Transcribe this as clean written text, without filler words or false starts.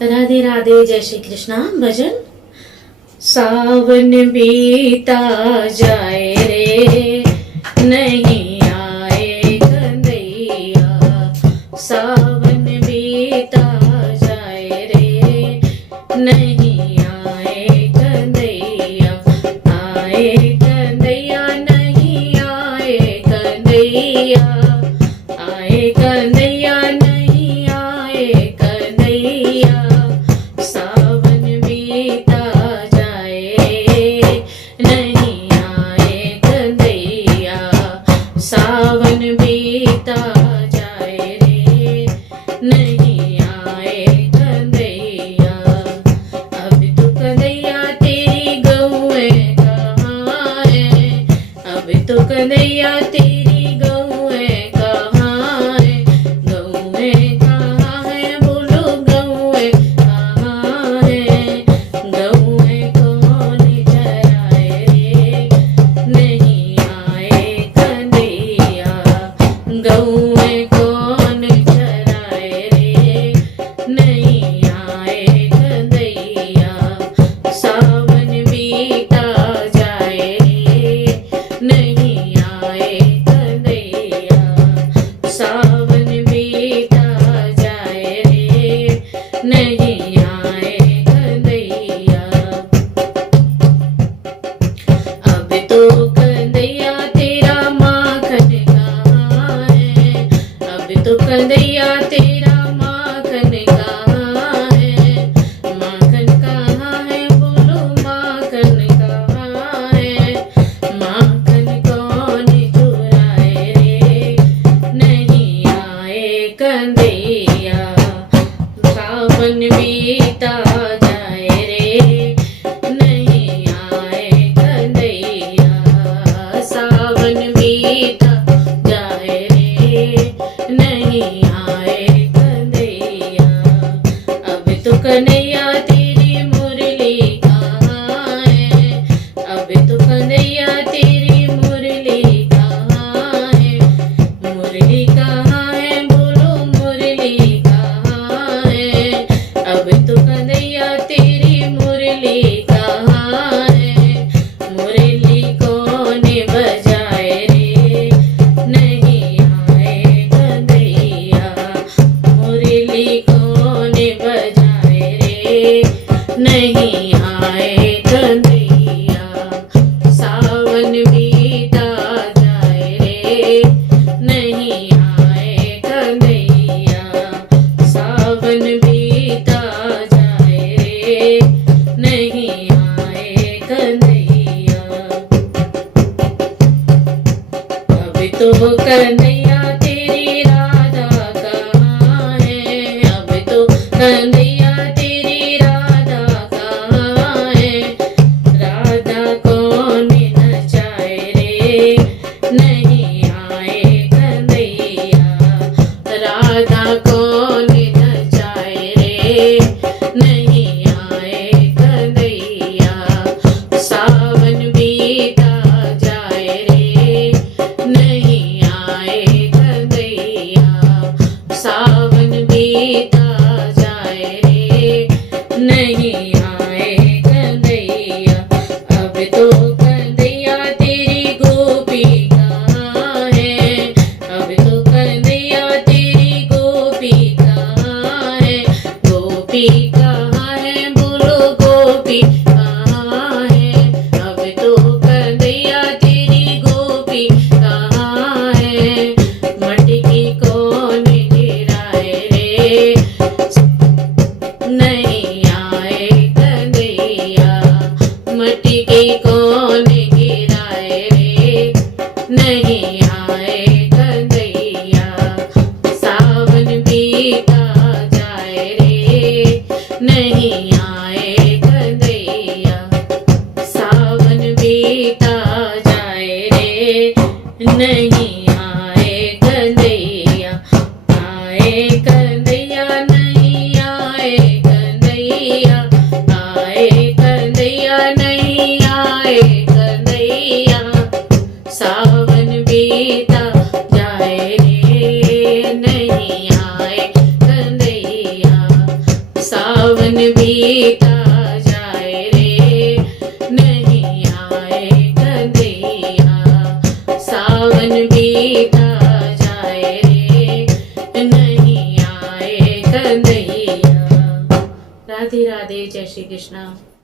राधे राधे, जय श्री कृष्णा। भजन। सावन बीता जाए रे, नहीं आए कन्हैया। सावन बीता जाए रे, नहीं आए कन्हैया। आए कन्हैया, नहीं आए कन्हैया। आए कन्हैया, नहीं आए कन्हैया। सावन बीता जाए, नहीं आए कन्हैया। सावन बीता जाए रे, नहीं आए कन्हैया। अब तो कन्हैया तेरी गौएं कहाँ है? अब तो कन्हैया तेरी गौएं कहाँ है? गौएं कहाँ है? बोलो गौएं कहाँ है? गौएं कौन चराए रे, नहीं आए कन्हैया। गौएं कौन चराए रे, नहीं आए कन्हैया। सावन बीता जाए रे, नहीं आए कन्हैया। सावन बीता जाए रे, नहीं आए कन्हैया। अब तो कन्हैया तेरा माखन कहाँ है? अब तो कन्हैया तेरा माखन कहाँ है? माखन कहाँ है? बोलो माखन कहाँ है? माखन कौन चुराए रे, नहीं आए कन्हैया। सावन बीता जाए रे, नहीं आए कन्हैया। सावन बीता जाए रे, नहीं आए कन्हैया। अब तो कन्हैया तेरी मुरली कहाँ है? अब तो कन्हैया तेरी मुरली कहाँ है? मुरली कहाँ है? बोलो मुरली कहाँ है? अब तो कन्हैया तेरी मुरली कहाँ है? मुरली कौन बजाए रे, नहीं आए कन्हैया। मुरली कौन बजाए रे, नहीं आए कन्हैया। सावन बीता जाए रे, नहीं आए कन्हैया। सावन बीता जाए रे, नहीं आए कन्हैया। अब तो कन्हैया तेरी राधा कहाँ है? अब तो कन्हैया तेरी राधा कहाँ है? राधा कौन नचाए रे, नहीं आए कन्हैया। राधा कौन नचाए रे, नहीं आए कन्हैया। सावन बीता जाए रे, नहीं आए कन्हैया। सावन बीता जाए रे, नहीं आए कन्हैया। अब तो कन्हैया तेरी गोपी कहाँ है? अब तो कन्हैया तेरी गोपी कहाँ है? गोपी कहाँ है? बोलो गोपी कहाँ है? अब तो कन्हैया तेरी गोपी कहाँ है? मटकी कौन गिराए रे, नहीं आए कन्हैया। मटकी कौन गिराए रे, नहीं आए कन्हैया। सावन बीता जाए रे, नहीं आए कन्हैया। सावन बीता जाए रे, नहीं आए कन्हैया। आए कन्हैया, नहीं आए कन्हैया। आए कन्हैया, नहीं आए कन्हैया। सावन बीता जाए रे, नहीं आए कन्हैया। सावन बीता जाए रे नहीं आए कन्हैया सावन बीता जाए रे नहीं आए कन्हैया। राधे राधे, जय श्री कृष्णा।